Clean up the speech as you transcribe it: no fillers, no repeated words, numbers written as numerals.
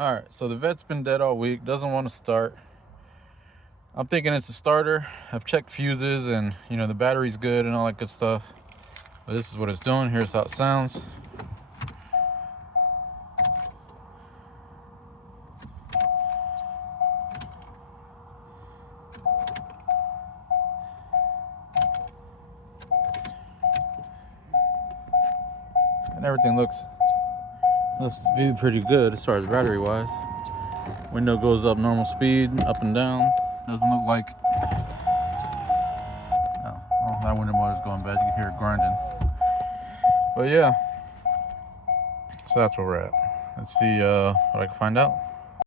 All right, so the vet's been dead all week, doesn't want to start. I'm thinking it's a starter. I've checked fuses and the battery's good and all that good stuff. But this is what it's doing. Here's how it sounds. And everything looks to be pretty good as far as battery wise. Window goes up normal speed, up and down. Doesn't look like, oh, well, that window motor's going bad. You can hear it grinding. But yeah, so that's where we're at. Let's see what I can find out.